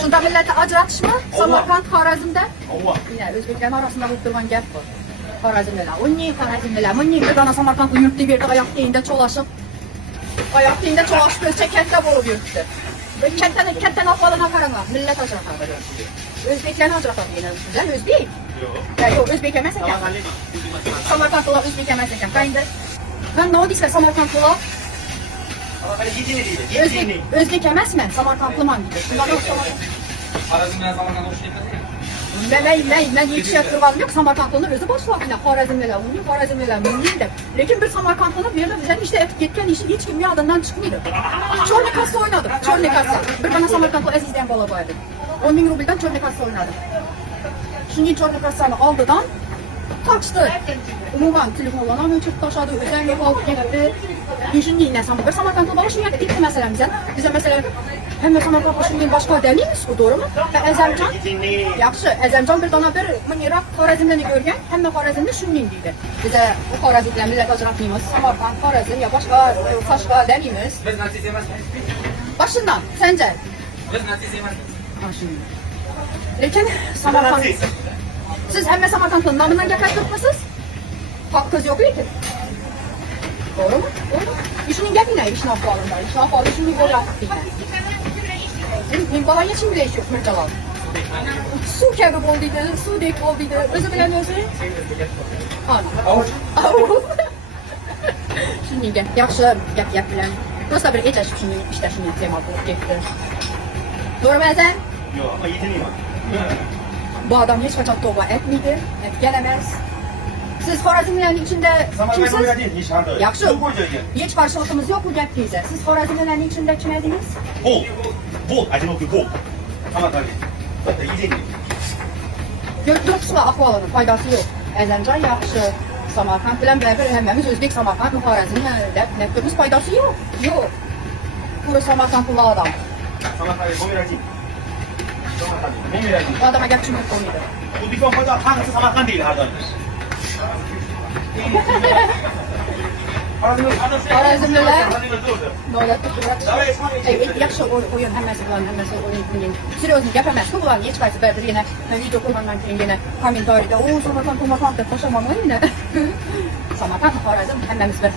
Şunda milleti ajratışma, Samarkand, Xorazmda. Yine Özbeklerin arasında bo'lib turgan gap bor. Xorazmlilar, Xorazmlilar, bir dana Samarkandlı yurtda berdi, oyoq kiyimda cho'lashib. Oyoq kiyimda cho'lashib o'lcha katta bo'lib yuribdi. Katta ahvolini qaranglar, millat ajratadi. O'zbeklarni ajratadi yana sizlar, o'zbek. Yo'q, o'zbek emas ekan. Samarkandlılar o'zbek emas ekan. Qayda? Ben ne olduysa Samarkandlılar Özbek emasman, Samarkandlıman deydi. Shundan o'xshamaydi. Xorazm bilan Samarqand o'xshayapti. Ben yetişib turganim yo'q, Samarkandlıni o'zi boshlig'ina Xorazmlilar, uni Xorazmlilar bunday deb. Lekin bir Samarkandlıni bu yerda bizlar ishda ketgan ishi hech kim yodimdan chiqmaydi. Chorniy kassa o'ynadim, chorniy kassa. Bir dana Samarkandlı azizdan bola bor edi. 10 ming rubldan chorniy kassa o'ynadim. Shunday chorniy kassani oldidan kaçtı. Umuman telefonlardan ölçüp taşadı, özel yok oldu gitti. Düşündü insan bir Samarkandlı bana şu gitti mesela bize mesela hem de Samarkandlı şimdi başka deliyimiz bu doğru mu? Ezemcan, yaxşı, Ezemcan bir dana bir Müniraq Xorazm'ini görgen hem de Xorazm'ni şunun deydi. Bize bu Xorazm'den millet ajratmıyız, Samarkand, Xorazm ya başka deliyimiz. Biz natsiz emasmiz. Başından, sence? Biz natsiz emasmiz. Şimdi. Lekin Samarkand, siz hem de Samarkandlı'nın namından yaklaştırmışsınız. Hakkınız yok ki. Doğru mu? Doğru mu? İşinin gepine, işin ahvalında. İşin ahvalı, işini böyle yaptık yine. Benim bana geçim bile iş yok, Mürtalan. Su kebap olduydu, su dek olduydu. Özü bilen özü? Anladım. Şimdi gep, yaxşı gep bilen. Prosta bir eceşip şimdi işte şimdi tema bulup gitti. Doğru mu Ezen? Yok ama yeteneği var. Bu adam hiç kaçak toba etmeydi, et gelemez. Siz Xorazmlilerin içinde kimsiniz? Yaxşı. Hiç karşılıkımız yok bu gap teyze. Siz Xorazmlilerin içinde kim ediniz? Bol. Acaba bol. Tamam tabii. Hatta yeteneği. Gördüksüla ahvalının faydası yok. Ezemcan yaxşı. Samarkand bilen beraber hemmemiz Özbek Samarkand, Xorazm'ın neptürümüz faydası yok. Yok. Bu Samarkandlı adam. Samarkand Momiracı. Bu adama gap çünkü konuydu. Bu bir konfada hangisi Samarkand değil hardandır. Xorazmlilar Davlatda turadi. Yaxshi o'yin hammasi bilan hammasi o'yin. Seriozniy gap emas. Bularni hech qaysi bir yana video ko'rgandan keyin yana kommentariyda "O, Samarkand deb qo'shaman" yana. Samarkand, Xorazm hammamiz bir.